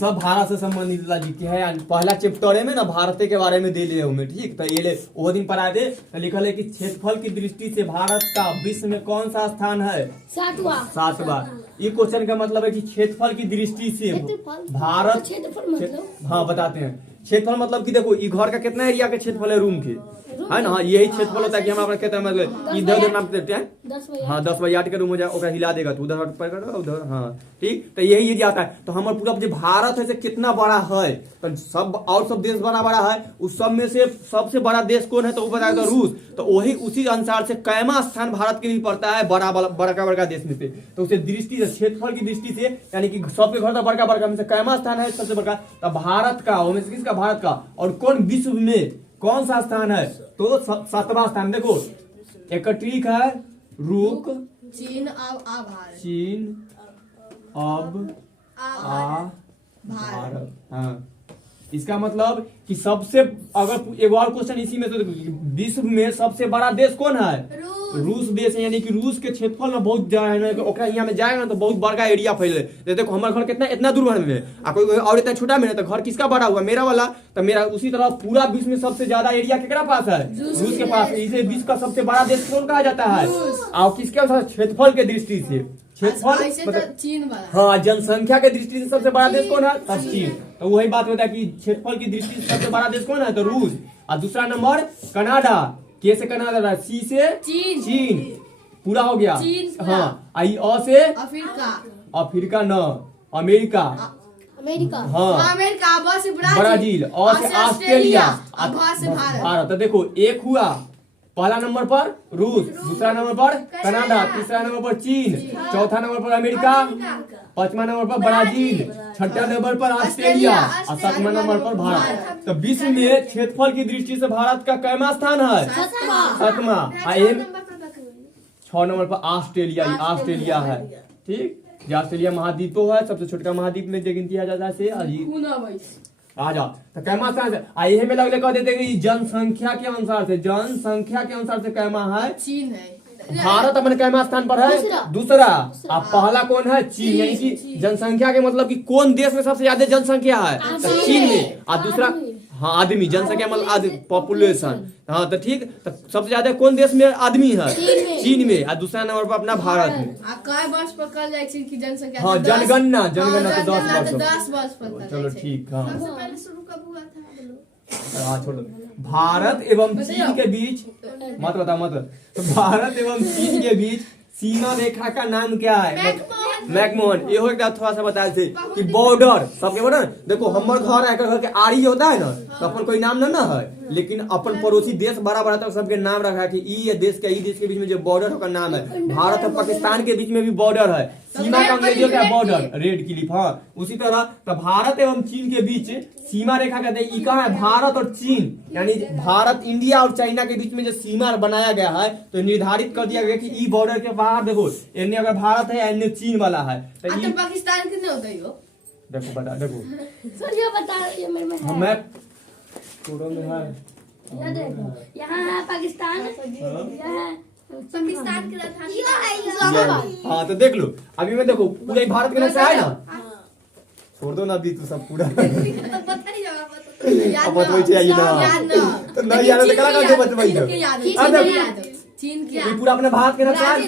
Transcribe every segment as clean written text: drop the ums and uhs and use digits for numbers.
सब भारत से संबंधित लिखे है। पहला चैप्टर में ना भारत के बारे में दे ले हमें, ठीक। तो ये ले वो दिन पढ़ाए थे, तो लिखल है कि क्षेत्रफल की दृष्टि से भारत का विश्व में कौन सा स्थान है? 7वां। ये क्वेश्चन का मतलब है कि क्षेत्रफल की दृष्टि से भारत, हाँ बताते हैं। क्षेत्रफल मतलब कि देखो, ये घर का कितना एरिया के क्षेत्रफल है रूम के, है ना। यही क्षेत्रफल होता है कि हम अपना कहते हैं मतलब इधर उधर नाम देते हैं। हाँ 10/8 का रूम हो जाए, ओकरा हिला देगा तो उधर पर उधर, हाँ ठीक। तो यही ये आता है। तो हमारा पूरा जो भारत है से कितना बड़ा है, तो सब और सब देश बड़ा बड़ा है, उस सब में से सबसे बड़ा देश कौन है? तो वो बताएगा रूस। तो वही उसी अनुसार से कैमा स्थान भारत के भी पड़ता है बड़ा देश में से। तो उसे दृष्टि से, क्षेत्रफल की दृष्टि से, यानी कि सबके घर तो बड़का में से कैमा स्थान है सबसे बड़का। तो भारत का, वो में से किसका? भारत का। और कौन विश्व में कौन सा स्थान है? तो 7वां स्थान। देखो एक ट्रिक है, रुक, चीन अब आ भारत, चीन अब आ भारत। हाँ, इसका मतलब कि सबसे, अगर एक और क्वेश्चन इसी में, तो विश्व में सबसे बड़ा देश कौन है? रूस देश है। यानी कि रूस के क्षेत्रफल में बहुत ज्यादा है, यहाँ में जाएगा ना तो बहुत बड़ा एरिया फैले। देखो हमारा घर कितना, इतना दूर में, कोई और इतना छोटा में, तो घर किसका बड़ा हुआ? मेरा वाला। तो मेरा उसी तरह पूरा विश्व में सबसे ज्यादा एरिया केकरा पास है? रूस के पास। इसे विश्व का सबसे बड़ा देश कौन कहा जाता है? और किसके क्षेत्रफल के दृष्टि से? क्षेत्रफल, चीन वाला। हाँ, जनसंख्या के दृष्टि से सबसे बड़ा देश कौन है? चीन। तो वही बात होता है कि क्षेत्रफल की दृष्टि से सबसे बड़ा देश कौन है? तो रूस। और दूसरा नंबर कनाडा। के से कनाडा, सी से चीन। पूरा हो गया। हाँ, आई अ से अफ्रीका न, अमेरिका। हाँ, अमेरिका, ब्राजील। अ से ऑस्ट्रेलिया, भारत। तो देखो एक हुआ, पहला नंबर पर रूस, दूसरा नंबर पर कनाडा, तीसरा नंबर पर चीन, चौथा नंबर पर अमेरिका, पांचवा नंबर पर ब्राजील, छठा नंबर पर ऑस्ट्रेलिया और सातवां नंबर पर भारत। तो विश्व में क्षेत्रफल की दृष्टि से भारत का कैमा स्थान है? 7वां। 6 नंबर पर ऑस्ट्रेलिया है, ठीक। जो ऑस्ट्रेलिया महाद्वीप है, सबसे छोटा महाद्वीप में जो गिनती जाता है। आ जाओ। तो कैमा स्थान से आइए में लगले कह देते कि जनसंख्या के अनुसार से कैमा है? चीन है। भारत अपने कैमा स्थान पर है? दूसरा। अब पहला कौन है? चीन। यानी कि जनसंख्या के मतलब कि कौन देश में सबसे ज्यादा जनसंख्या है? तो चीन में। और दूसरा, हाँ आदमी, जनसंख्या मतलब पॉपुलेशन। हाँ तो ठीक। तो सबसे ज्यादा कौन देश में आदमी है? चीन में। और दूसरा नंबर पर अपना भारत में। वर्ष पर कल जाए चीन की जनसंख्या? हाँ, जनगणना तो 10 वर्ष पर। चलो ठीक। हाँ शुरू कब हुआ था? हाँ छोड़ो। भारत एवं चीन के बीच, मत बता। तो भारत एवं चीन के बीच सीमा रेखा का नाम क्या है? मैकमोहन। ये एक थोड़ा सा बताए थे कि बॉर्डर सबके बॉर्डर। देखो हमारे घर है, घर के आरी होता है ना, तो अपन कोई नाम ना है, लेकिन अपन पड़ोसी देश बड़ा तो सबके नाम रखा है कि ई देश के बीच में जो बॉर्डर का नाम है। भारत और पाकिस्तान के बीच में भी बॉर्डर है। सीमा का अंग्रेजी होता है बॉर्डर, रेड क्लिफ। हाँ उसी तरह तो भारत एवं चीन के बीच सीमा रेखा कहते हैं। कहाँ है? भारत और चीन, यानी भारत, इंडिया और चाइना के बीच में जो सीमा बनाया गया है, तो निर्धारित कर दिया गया कि ई बॉर्डर के बाहर देखो, इन्हें अगर भारत है, इन्हें चीन वाला है। तो पाकिस्तान कितने होता है? देखो बता, देखो सर ये बता, ये मेरे में है। मैं थोड़ा में है, यहाँ है पाकिस्तान, यहाँ है पाकिस्तान की राजधानी। हाँ तो देख लो, अभी मैं देखो पूरे भारत के नक्शा है ना, छोड़ दो ना अभी तो सब पूरा अब बतवाई चाहिए ना, तो नहीं याद तो करा कर बतवाई दो। चीन की ये पूरा अपने भारत के नक्शा है,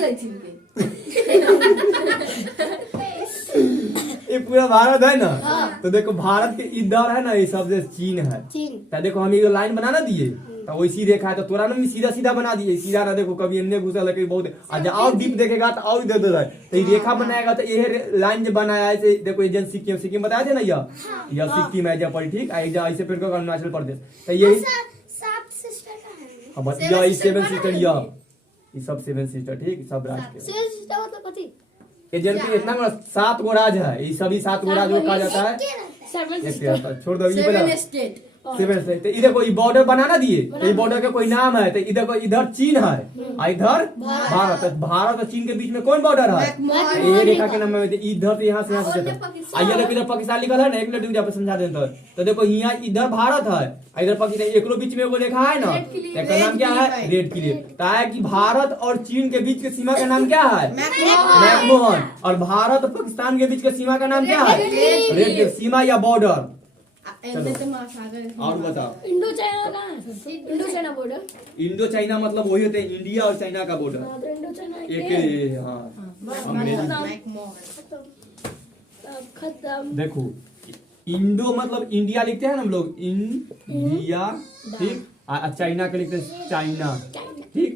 ये पूरा भारत है ना। तो देखो भारत के इधर है ना, ये सबसे चीन है। तो देखो हम ये लाइन बनाना दिए, तो वैसी रेखा है, तो तोरा ना सीधा सीधा बना दिए। सीधा ना देखो, कभी इन्हें घुसा लगे बहुत, और डीप देखेगा तो और इधर है। तो ये रेखा बनाएगा, तो ये लाइन जो बनाया है, देखो ये सिक्किम बताया थे ना, यह सिक्किम है जहाँ पर, ठीक। ऐसे फिर अरुणाचल प्रदेश। तो यही 7 सिस्टर, ये सब 7 सिस्टर, ठीक। सब राज्य के जनता इतना बड़ा 7 गो राज्य है, ये सभी 7 गो राज्य को कहा जाता है। छोड़ दो ये बता, 7 से। तो इधर कोई बॉर्डर बनाना दिए, ये बॉर्डर का कोई नाम है, तो इधर को इधर चीन है और इधर भारत। तो भारत और चीन के बीच में कौन बॉर्डर है? ये रेखा के नाम है। इधर से यहाँ से यहाँ से आइए देखो इधर पाकिस्तान लिखल है ना, एक मिनट रुक समझा दें। तो देखो यहाँ इधर भारत है, इधर पाकिस्तान, एकरो बीच में वो रेखा है ना, इसका नाम क्या है? Red Cliff. तो है कि भारत और चीन के बीच के सीमा का नाम क्या है? मैकमोहन। और भारत और पाकिस्तान के बीच के सीमा का नाम क्या है? Red Cliff. सीमा या बॉर्डर। और बताओ इंडो चाइना कहाँ है sir? Indo China border. Indo China मतलब वही होते हैं इंडिया और चाइना का बॉर्डर। तो इंडो चाइना एक हाँ अंग्रेजी। खत्म। देखो इंडो मतलब इंडिया लिखते हैं ना हम लोग, इंडिया, ठीक, और चाइना के लिखते हैं चाइना, ठीक।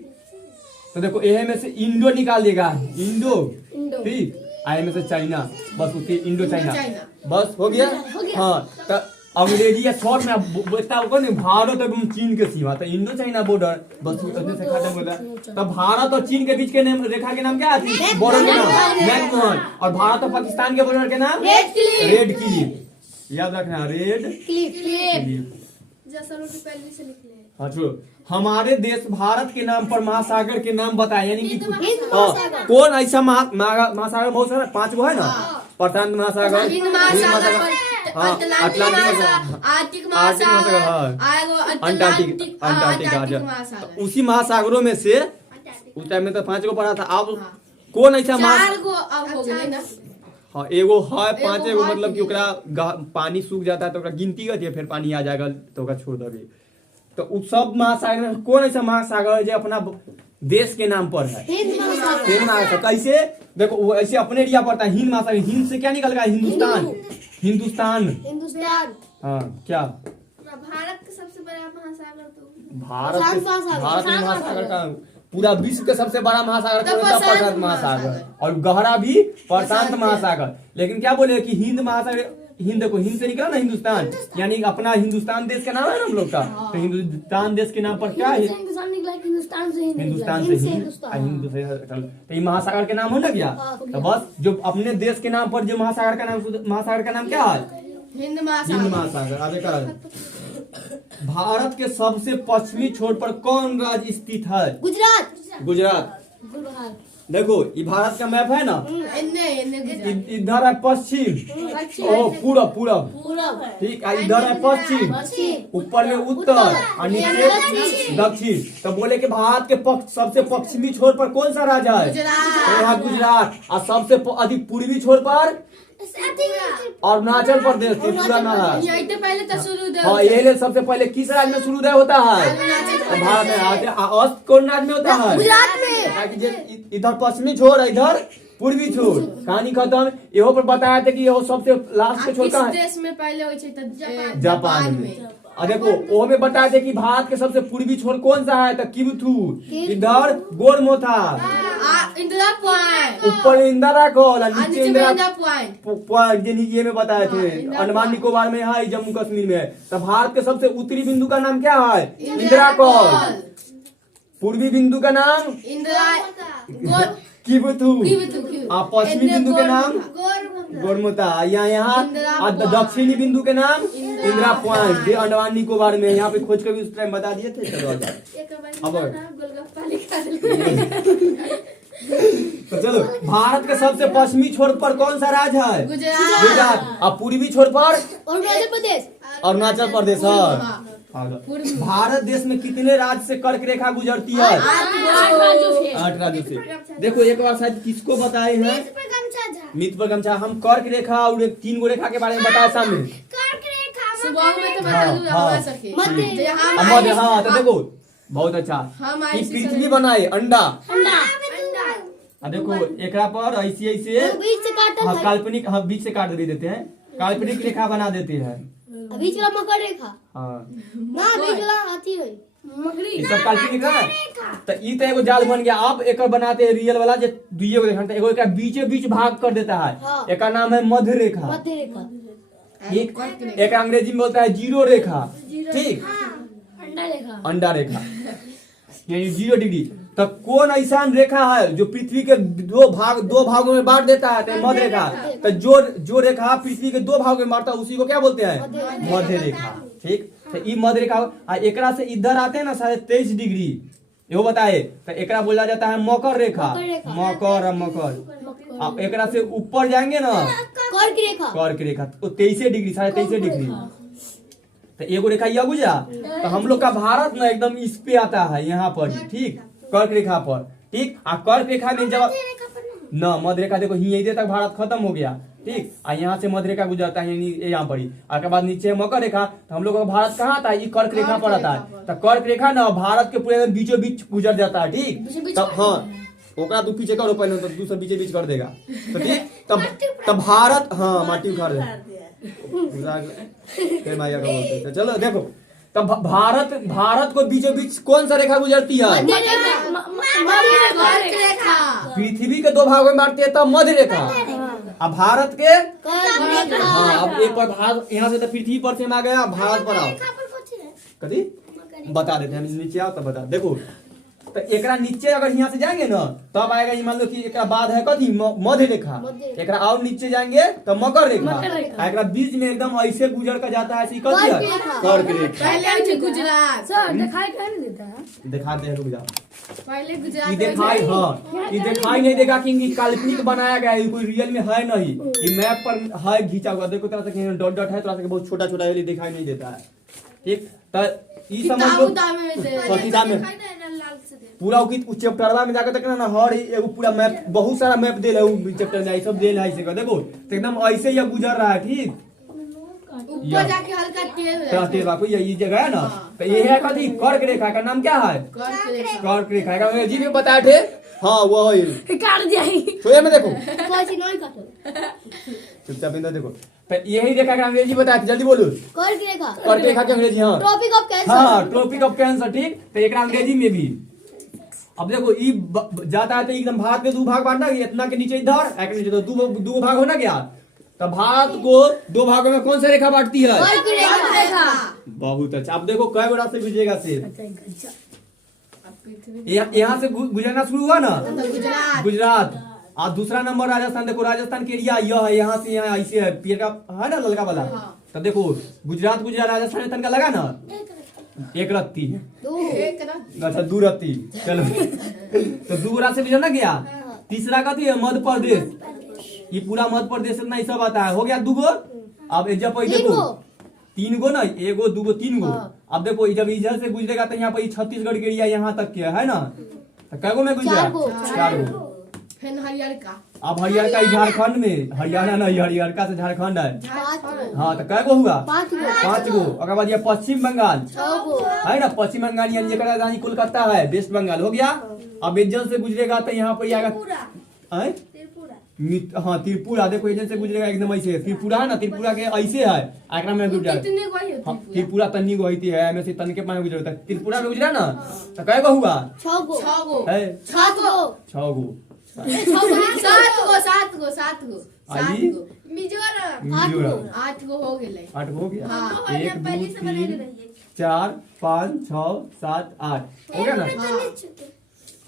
तो देखो ए में से इंडो निकाल देगा, इंडो, ठीक, आई में से चाइना, बस उसके इंडो चाइना, बस हो गया। हाँ तो अंग्रेजी या शॉर्ट में बोलता होगा नहीं, भारत एवं चीन के सीमा, तो इंडो चाइना बॉर्डर, बस उतने से खत्म होता है। तो भारत और चीन के बीच के नाम, रेखा के नाम क्या है? बॉर्डर के नाम मैकमोहन। और भारत और पाकिस्तान के बॉर्डर के नाम रेड क्लिफ। याद रखना, रेड क्लिफ। हाँ चलो, हमारे देश भारत के नाम पर महासागर के नाम बताए, यानी कि कौन ऐसा महासागर? बहुत सारा 5 गो है ना, प्रशांत महासागर, आर्कटिक महासागर, अंटार्कटिका। उसी महासागरों में से उस टाइम में तो 5 गो पड़ा था। अब कौन ऐसा हाँ एगो है 5 गो, मतलब कि ओकरा पानी सूख जाता है तो ओकरा गिनती करती है, फिर पानी आ जाएगा तो ओकरा छोड़ देगी। तो उस सब महासागर में कौन ऐसा महासागर है जो अपना देश के नाम पर है? हिंद महासागर। कैसे? देखो वो ऐसे अपने एरिया पड़ता है हिंद महासागर। हिंद से क्या निकल गया? हिंदुस्तान। हाँ क्या? भारत का सबसे बड़ा महासागर तो भारत के महासागर का पूरा विश्व के सबसे बड़ा महासागर प्रशांत महासागर, और गहरा भी प्रशांत महासागर। लेकिन क्या बोले कि हिंद महासागर, हिंद को हिंद से निकला ना हिंदुस्तान, यानी अपना हिंदुस्तान देश का नाम है ना हम लोग का। तो हिंदुस्तान देश के नाम पर क्या है? हिंदुस्तान निकला, हिंदुस्तान से हिंद से। तो ये महासागर के नाम हो ना गया। तो बस जो अपने देश के नाम पर जो महासागर का नाम क्या है? हिंद महासागर। आगे का भारत के सबसे पश्चिमी छोर पर कौन राज्य स्थित है? गुजरात। देखो ये भारत का मैप है ना, इधर है पश्चिम, पूरब, ठीक है, इधर है पश्चिम, ऊपर में उत्तर और नीचे दक्षिण। तो बोले कि भारत के सबसे पश्चिमी छोर पर कौन सा राज्य है? यहाँ गुजरात। और सबसे अधिक पूर्वी छोर पर अरुणाचल प्रदेश, त्रिपुरा नागालैंड। हाँ ये सबसे पहले किस राज्य में सूर्योदय होता है? भारत में। अस्त कौन राज्य में होता है? गुजरात में। इधर पश्चिमी छोर है, इधर पूर्वी छोर। कहानी खत्म। यहाँ पर बताया था कि यह सबसे लास्ट पे छोर है देश में पहले जापान में। और देखो वो में बताया था कि भारत के सबसे पूर्वी छोर कौन सा है? तो किबुथु। इधर गोरमोथा, ऊपर इंदिरा कॉल, नीचे इंदिरा पॉइंट। ये में बताए थे अंडमान निकोबार में है, जम्मू कश्मीर में है। तो भारत के सबसे उत्तरी बिंदु का नाम क्या है? इंदिरा कॉल। पूर्वी बिंदु का नाम किबुथु। पश्चिमी बिंदु के नाम गोरमोता। यहाँ दक्षिणी बिंदु के नाम इंदिरा पॉइंट, अंडमान निकोबार में। यहाँ पे खोज कर भी उस टाइम बता दिए थे। चलो तो चलो, भारत के सबसे पश्चिमी छोर पर कौन सा राज्य है? गुजरात। और पूर्वी छोर पर अरुणाचल प्रदेश है। भारत देश में कितने राज्य से कर्क रेखा गुजरती है? 8 राज्यों से। देखो एक बार शायद किसको बताए हैं, मित्र पर गमछा। हम कर्क रेखा और 3 गो रेखा के बारे में बताया सामने। हाँ तो देखो बहुत अच्छा। पृथ्वी बनाए अंडा। देखो एक पर ऐसे काल्पनिक, हाँ बीच से काट भी देते हैं, काल्पनिक रेखा बना देते हैं। बीच वाला मकर रेखा, हाँ ना बीच वाला हाथी है, मकड़ी। सब काल्पनिक है। तो ई तो एगो जाल बन गया। अब एक बनाते हैं रियल वाला, जो दुइये को देखा, एगो एक बीचे बीच भाग कर देता है। हाँ। एक का नाम है मध्य रेखा। एक अंग्रेजी में बोलता है जीरो रेखा, ठीक, अंडा रेखा, यानी 0 डिग्री। तो कौन ऐसा रेखा है जो पृथ्वी के दो भागों में बांट देता है? तो मध्य रेखा। तो जो रेखा पृथ्वी के 2 भागों में बांटता है उसी को क्या बोलते हैं? मध्य रेखा, ठीक। तो ई मध्य रेखा आ एकरा से इधर आते हैं ना 23.5 यो बताए तो एकरा बोला जाता है मकर रेखा। मकर अब एकरा से ऊपर जाएंगे ना कर्क रेखा तो 23.5 23.5 तो एगो रेखा यह गुजरा तो हम लोग का भारत ना एकदम इस पे आता है यहाँ पर ठीक कर्क रेखा पर ठीक। आ कर्क रेखा में जब न मध्य रेखा देखो यहीं तक भारत खत्म हो गया ठीक। आ यहाँ से मध्य रेखा गुजरता है यहाँ पर ही। के बाद नीचे मकर रेखा तो हम लोग का भारत कहाँ आता है ये कर्क रेखा पर आता है। तो कर्क रेखा ना भारत के पूरे बीचों बीच गुजर जाता है ठीक। तब हाँ ओकरा तू पीछे करो पहले तो दूसरा बीचे बीच कर देगा तो ठीक। तब भारत हाँ माटी उखाड़ दे चलो देखो तब भारत को बीचों बीच कौन सा रेखा गुजरती है? पृथ्वी के 2 भागों में बांटती है तब मध्य रेखा। अब भारत के हाँ अब एक बार भारत यहाँ से तो पृथ्वी पर से आ गया भारत पर आओ कभी बता देते हैं नीचे आओ तब बता देखो। तो एकरा नीचे अगर यहाँ से जाएंगे ना तब आएगा ये मान लो कि एकरा बाद है कथी मध्य रेखा। एकरा और नीचे जाएंगे तो मकर रेखा। एकरा बीच में एकदम ऐसे गुजर कर जाता है कथी है कर्क रेखा। गुजरात सर दिखाई क्या नहीं देता है दिखा दे रुक जा पहले गुजरात ये दिखाई हाँ ये दिखाई नहीं देगा कि काल्पनिक बनाया गया है कोई रियल में है नहीं। ये मैप पर है घिंचा हुआ देखो तरह से डॉट डॉट है तरह से बहुत छोटा छोटा दिखाई नहीं देता है ठीक। तो ये समझ लो किताब में पूरा चैप्टरवा में जाकर तक ना हर एगो पूरा मैप बहुत सारा मैप देल है चैप्टर में सब देल है ऐसे देखो तो एकदम ऐसे ही गुजर रहा है ठीक। ऊपर जाके हल्का तेल बापू ये जगह है ना तो ये है कथी कर्क रेखा का नाम क्या है कर्क रेखा का जी भी बताए थे हाँ वो काट जाएगी तो में देखो नहीं काटो चुपचाप इंदर देखो तो यही रेखा का अंग्रेजी बताए थे जल्दी बोलो कर्क रेखा के अंग्रेजी हाँ ट्रॉपिक ऑफ कैंसर ठीक। तो एक अंग्रेजी में भी अब देखो ई जाता है तो एकदम भारत के 2 भाग बांटना इतना के नीचे इधर एक नीचे तो 2 भाग होना क्या। तो भारत को 2 भागों में कौन सा रेखा बांटती है बहुत अच्छा। अब देखो कई बड़ा से गुजरेगा से यहाँ से गुजरना शुरू हुआ ना गुजरात और दूसरा नंबर राजस्थान। देखो राजस्थान के एरिया यह है यहाँ से यहाँ ऐसे है पेड़ का है ना ललका वाला। तो देखो गुजरात राजस्थान तनका लगा ना एक रत्ती अच्छा 2 रत्ती चलो तो 2 रात से गुजरना गया। तीसरा का है मध्य प्रदेश ये पूरा मध्य प्रदेश इतना ही सब आता है हो गया 2 गो। अब जब देखो 3 गो ना 1 गो 2 गो 3 गो। अब देखो जब इधर से गुजरेगा तो यहाँ पर छत्तीसगढ़ के एरिया यहाँ तक के है ना तो कै गो में गुजरा 4 गो। अब हरियाणा झारखंड में हरियाणा नहीं हरियाणा से झारखंड है हाँ तो कै गो हुआ 5 गो। अगर बाद ये पश्चिम बंगाल है ना पश्चिम बंगाल यानी राजधानी कोलकाता है वेस्ट बंगाल हो गया। अब एजन से गुजरेगा तो यहाँ पर आएगा हाँ त्रिपुरा देखो एजन से गुजरेगा एकदम ऐसे त्रिपुरा है ना त्रिपुरा के ऐसे है आगरा में गुजरा त्रिपुरा तन्नी गो है में से तन के पानी गुजरता है त्रिपुरा में गुजरा ना तो कै गो हुआ 6 गो 7 गो मिजोरम 8 गो हो गए 8 गो हो गया 1 2 3 4 5 6 7 8 हो गया ना।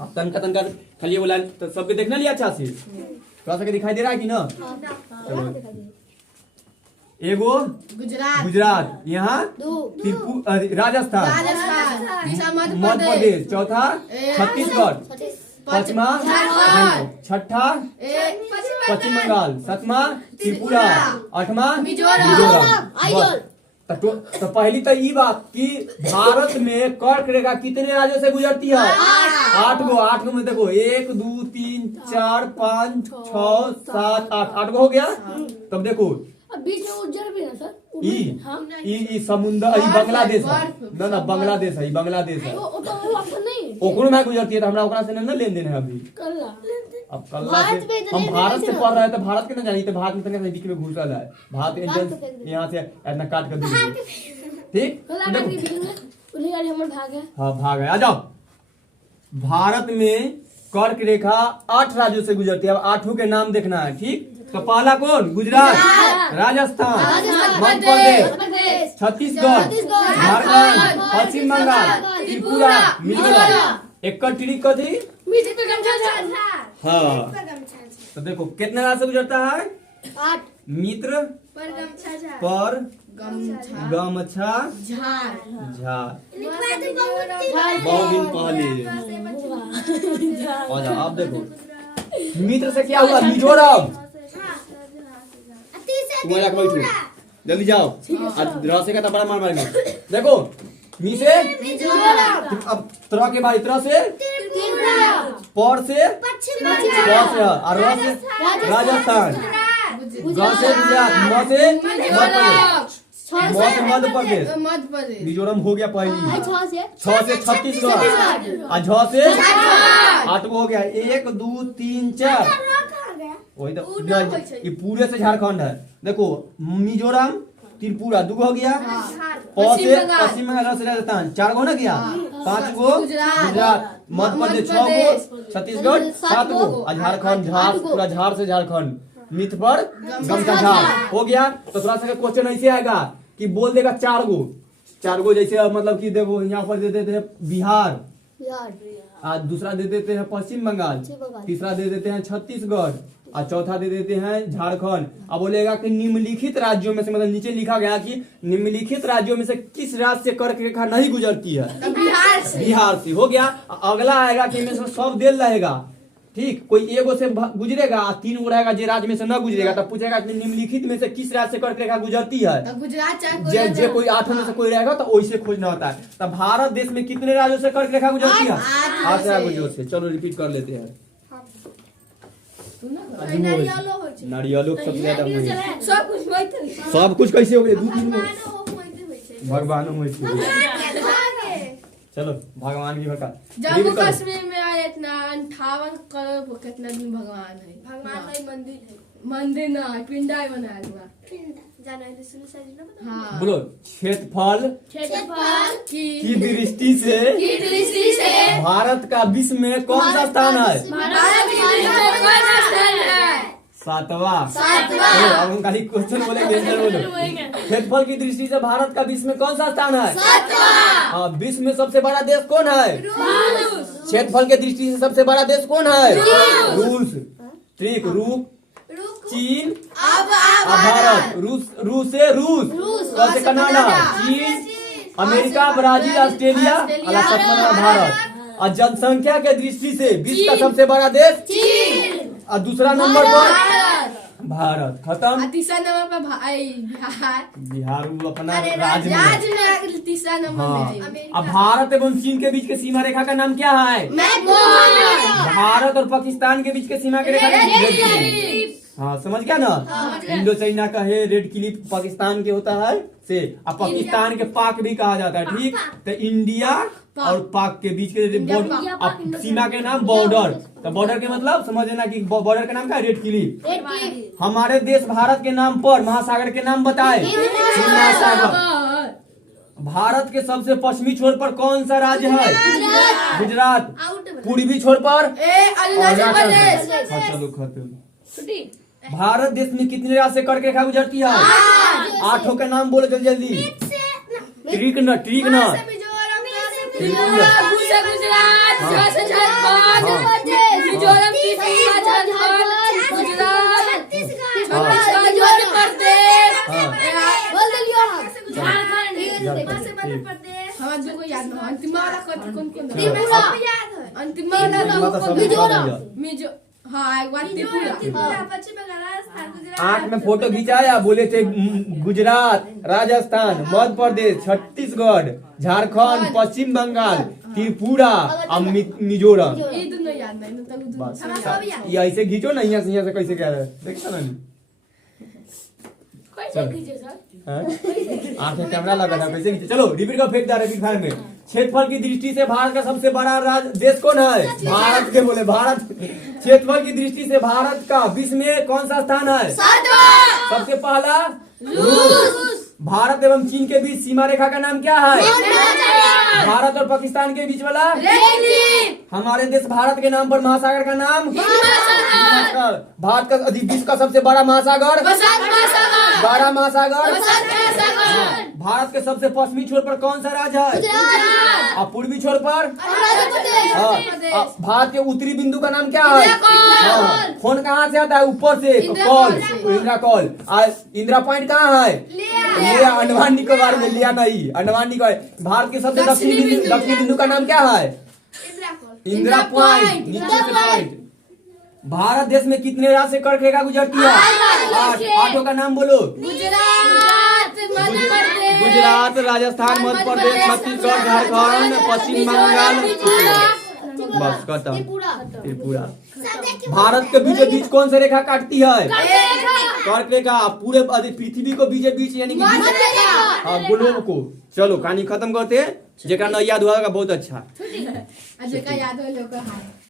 अब तनका खाली बोला तो सबके देखना लिया अच्छा से थोड़ा सा दिखाई दे रहा है कि ना। एगो गुजरात यहाँ राजस्थान मध्य प्रदेश चौथा छत्तीसगढ़ पांचवा छठा पश्चिम बंगाल सातवां त्रिपुरा आठवां मिजोरम। तो पहली तो ये बात कि भारत में कर्क रेखा कितने राज्यों से गुजरती है 8 गो में देखो 1 2 3 4 5 6 7 8 गो हो गया। तब देखो बीच में उज्जर भी है सर ई समुद्र बांग्लादेश है ना बांग्लादेश है बांग्लादेश है ओकरो में गुजरती है तो हमरा ओकरा से ना लेन देन है अभी अब कल्ला से हम भारत से पढ़ रहे हैं तो भारत के ना जानी तो भारत में तने बीच में घुसल है भारत यहाँ से इतना काट कर दी ठीक हाँ भाग है आ जाओ। भारत में कर्क रेखा 8 राज्यों से गुजरती है। अब 8 के नाम देखना है ठीक। तो पहला कौन गुजरात राजस्थान मध्य प्रदेश छत्तीसगढ़ झारखंड पश्चिम बंगाल त्रिपुरा मिजोरम। एक ट्रिक कथी हाँ तो देखो कितने राज्य से गुजरता है मित्र पर गमछा झाड़ पर गमछा गमछा झाड़ झाड़ मिजोरम बहुत दिन पहले। अच्छा आप देखो मित्र से क्या हुआ मिजोरम। तुम्हारा बैठो जल्दी जाओ आज रह से का तो बड़ा मार मारेंगे। देखो मी से अब तरह के बाद तरह से पर से और र से राजस्थान ग से गुजरात म से मध्य प्रदेश मध्य प्रदेश मिजोरम हो गया पहली। 6 से 6 से छत्तीसगढ़ और झ से 8 हो गया 1 2 3 4 वही तो ये पूरे से झारखंड है। देखो मिजोरम त्रिपुरा 2 हो गया प से पश्चिम बंगाल से राजस्थान 4 गो ना गया 5 गो गुजरात मध्य प्रदेश 6 गो छत्तीसगढ़ 7 गो और झारखंड झार पूरा झार से झारखंड मित्र पर गमछा झाड़ हो गया। तो थोड़ा सा क्वेश्चन ऐसे आएगा कि बोल देगा 4 गो जैसे मतलब कि देखो यहाँ पर दे देते हैं बिहार आज दूसरा दे देते हैं पश्चिम बंगाल तीसरा दे देते हैं छत्तीसगढ़ और चौथा दे देते हैं झारखंड। अब बोलेगा कि निम्नलिखित राज्यों में से मतलब नीचे लिखा गया कि निम्नलिखित राज्यों में से किस राज्य से कर्क रेखा नहीं गुजरती है बिहार से हो गया। अगला आएगा कि इनमें से सब दिल रहेगा ठीक कोई एगो से गुजरेगा 3 गो रहेगा जो राज्य में से न गुजरेगा तब पूछेगा कि निम्नलिखित में से किस राज्य से कर्क रेखा गुजरती है गुजरात जे कोई 8 में से कोई रहेगा तो वैसे खोजना होता है। तब भारत देश में कितने राज्यों से कर्क रेखा गुजरती है 8 राज्यों से। चलो रिपीट कर लेते हैं। नारियलो सबसे ज्यादा सब कुछ कैसे हो गए 2-3 गो भगवान चलो भगवान की भका जम्मू कश्मीर में आए इतना 58 करोड़ कितना दिन भगवान है मंदिर ना पिंडा ही बनाया हुआ हाँ बोलो क्षेत्रफल की दृष्टि से भारत का विश्व में कौन सा स्थान है 7वां। अब हम खाली क्वेश्चन बोलेंगे आंसर बोलो। क्षेत्रफल की दृष्टि से भारत का विश्व में कौन सा स्थान है 7वां। हाँ विश्व में सबसे बड़ा देश कौन है क्षेत्रफल के दृष्टि से सबसे बड़ा देश कौन है रूस ठीक चीन भारत रूस से कनाडा चीन अमेरिका ब्राजील ऑस्ट्रेलिया और भारत। और जनसंख्या के दृष्टि से विश्व का सबसे बड़ा देश चीन और दूसरा नंबर पर भारत खत्म। तीसरा नंबर पर बिहार वो अपना राज्य में तीसरा नंबर में अब भारत एवं चीन के बीच के सीमा रेखा का नाम क्या है भारत और पाकिस्तान के बीच के सीमा की रेखा हाँ समझ गया ना इंडो चाइना का है रेड क्लिफ पाकिस्तान के होता है से अब पाकिस्तान के पाक भी कहा जाता है ठीक। तो इंडिया और पाक के बीच के सीमा के नाम बॉर्डर। तो बॉर्डर के मतलब समझ लेना कि बॉर्डर का नाम क्या है रेड क्लिफ। हमारे देश भारत के नाम पर महासागर के नाम बताए भारत के सबसे पश्चिमी छोर पर कौन सा राज्य है गुजरात पूर्वी छोर पर चलो खत्म। भारत देश में कितने राज्य से कर्क रेखा गुजरती है 8 का नाम बोलो जल्दी जल्दी ट्रिक न आंख में फोटो खिंचाया बोले थे गुजरात राजस्थान मध्य प्रदेश छत्तीसगढ़ झारखंड पश्चिम बंगाल त्रिपुरा और मिजोरम। ये ऐसे खींचो ना यहाँ से कैसे कह रहे देखा ना आंख में कैमरा लगा था कैसे खींचे। चलो रिपीट का फेंक रैपिड फायर में। क्षेत्रफल की दृष्टि से भारत का सबसे बड़ा राज्य देश कौन है भारत के बोले भारत। क्षेत्रफल की दृष्टि से भारत का विश्व में कौन सा स्थान है सबसे पहला रूस। भारत एवं चीन के बीच सीमा रेखा का नाम क्या है भारत और पाकिस्तान के बीच वाला हमारे देश भारत के नाम पर महासागर का नाम भारत का विश्व का सबसे बड़ा महासागर बड़ा महासागर। भारत के सबसे पश्चिमी छोर पर कौन सा राज्य है और पूर्वी छोर पर भारत के उत्तरी बिंदु का नाम क्या है। फोन कहाँ से आता है ऊपर से call Indira call. Indira point कहाँ है ये अंडमान निकोबार में लिया नहीं अंडमान निकोबार। भारत के सबसे दक्षिणी बिंदु का नाम क्या है इंदिरा पॉइंट नीचे से पॉइंट। भारत देश में कितने राज्य से कर्क रेखा गुजरती है 8 आठों का नाम बोलो गुजरात राजस्थान मध्य प्रदेश छत्तीसगढ़ झारखंड पश्चिम बंगाल बस खत्म त्रिपुरा। भारत के बीचों बीच कौन सी रेखा काटती है कर्क रेखा पूरे पृथ्वी को बीचों बीच यानी कि ग्लोब को। चलो कहानी खत्म करते हैं जेका न याद हुआ बहुत अच्छा याद हो